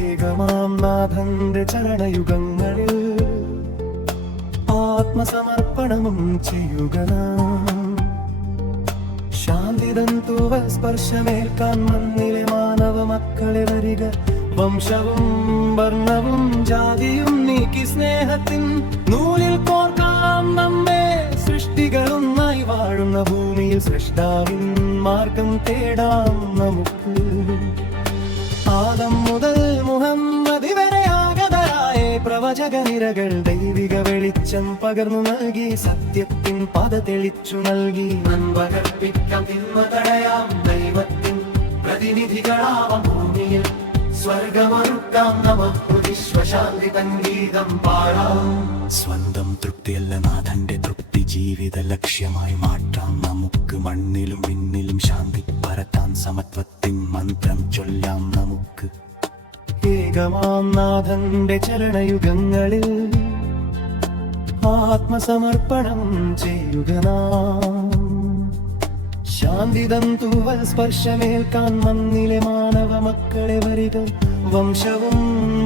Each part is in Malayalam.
ഏകമാം നാഥന്റെ ചരണയുഗങ്ങളിൽ ആത്മസമർപ്പണവും ചെയ്യുക നാം. ശാന്തിതന്തുവ സ്പർശമേൽക്കാൻ മണ്ണിലെ മാനവ മക്കളെ വരിക. വംശവും വർണ്ണവും ജാതിയും നീക്കി സ്നേഹത്തിൻ നൂലിൽ കോർക്കാം നമ്മെ. സൃഷ്ടികളൊന്നായി വാഴുന്ന ഭൂമിയിൽ സൃഷ്ടാവിൻ മാർഗം തേടാം നമുക്ക്. ആദം മുതൽ മുഹമ്മദ് വരെ ആഗതരായ പ്രവചകനിരകൾ ദൈവിക വെളിച്ചം പകർന്നു നൽകി. സത്യത്തിൻ പാത തെളിച്ചു നൽകി. നന്മ കൽപ്പിക്കാം, തിന്മ തടയാം, ദൈവത്തിൻ പ്രതിനിധികളാവാം ഭൂമിയിൽ. സ്വർഗമൊരുക്കാം നമുക്ക്, വിശ്വശാന്തി തൻഗീതം പാടാം. സ്വന്തം തൃപ്തിയല്ല നാഥന്റെ തൃപ്തി ജീവിത ലക്ഷ്യമായി മാറ്റാം നമുക്ക്. മണ്ണിലും വിണ്ണിലും ശാന്തി പരത്താൻ സമത്വത്തിൻ മന്ത്രം ചൊല്ലാം നമുക്ക്. ഏകമാം നാഥന്റെ ചരണയുഗങ്ങളിൽ ആത്മസമർപ്പണം ചെയ്യുക നാം. ശാന്തിതന്തുവൽ സ്പർശമേൽക്കാൻ മണ്ണിലെ മാനവ മക്കളെ വരിക. വംശവും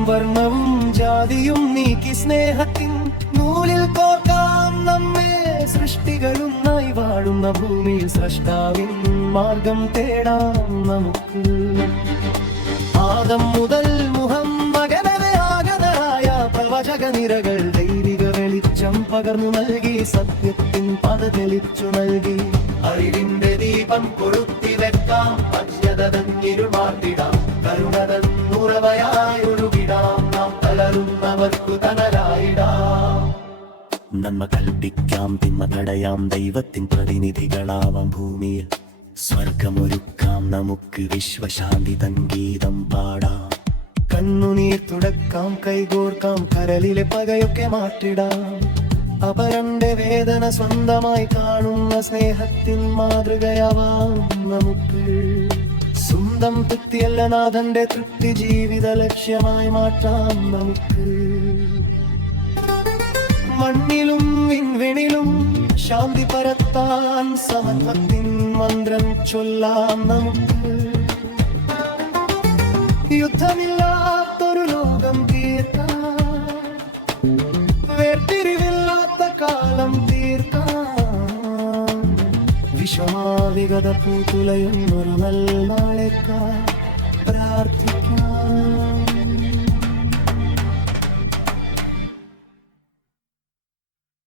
വർണ്ണവും ജാതിയും നീക്കി സ്നേഹത്തിൻ നൂലിൽ കോർക്കാം നമ്മെ. സൃഷ്ടികളൊന്നായി വാഴുന്ന ഭൂമിയിൽ സ്രഷ്ടാവിൻ മാർഗം തേടാം നമുക്ക്. ആദം മുതൽ മുഹമ്മദ് വരെ ആഗതരായ പ്രവചകനിരകൾ ദൈവിക വെളിച്ചം പകർന്നു നൽകി. സത്യത്തിൻ പാത തെളിച്ചു നൽകി. അറിവിന്റെ ദീപം കൊളുത്തി വെക്കാം, അജ്ഞത തന്നിരുൾ മാർത്തിടാം. കരുണതൻ ഉറവയായി ഒഴുകിടാം, നാം തളരുന്നവർക്കു തണലായിടാം. നന്മ കൽപ്പിക്കാം, തിന്മ തടയാം, ദൈവത്തിൻ പ്രതിനിധികളാവാം ഭൂമിയിൽ. സ്വർഗമൊരുക്കാം നമുക്ക്, വിശ്വശാന്തി തൻഗീതം പാടാം. കണ്ണുനീർ തുടക്കാം, കൈകോർക്കാം, കരളിലെ പകയൊക്കെ മാറ്റിടാം. അപരന്റെ വേദന സ്വന്തമായി കാണുന്ന സ്നേഹത്തിൻ മാതൃകയാവാം നമുക്ക്. സ്വന്തം തൃപ്തിയല്ല നാഥന്റെ തൃപ്തി ജീവിത ലക്ഷ്യമായി മാറ്റാം നമുക്ക്. മണ്ണിലും വിൺവെണിലും ശാന്തി പരത്താൻ സമത്വത്തിൻ മന്ത്രം ചൊല്ലാം നമുക്ക്. യുദ്ധമില്ലാത്തൊരു ലോകം തീർക്കാൻ, വേർതിരിവില്ലാത്ത കാലം തീർക്കാൻ, വിഷമാവിഗത പൂത്തുലയുന്നൊരു നല്ലാളേക്കാൾ പ്രാർത്ഥിക്കാം.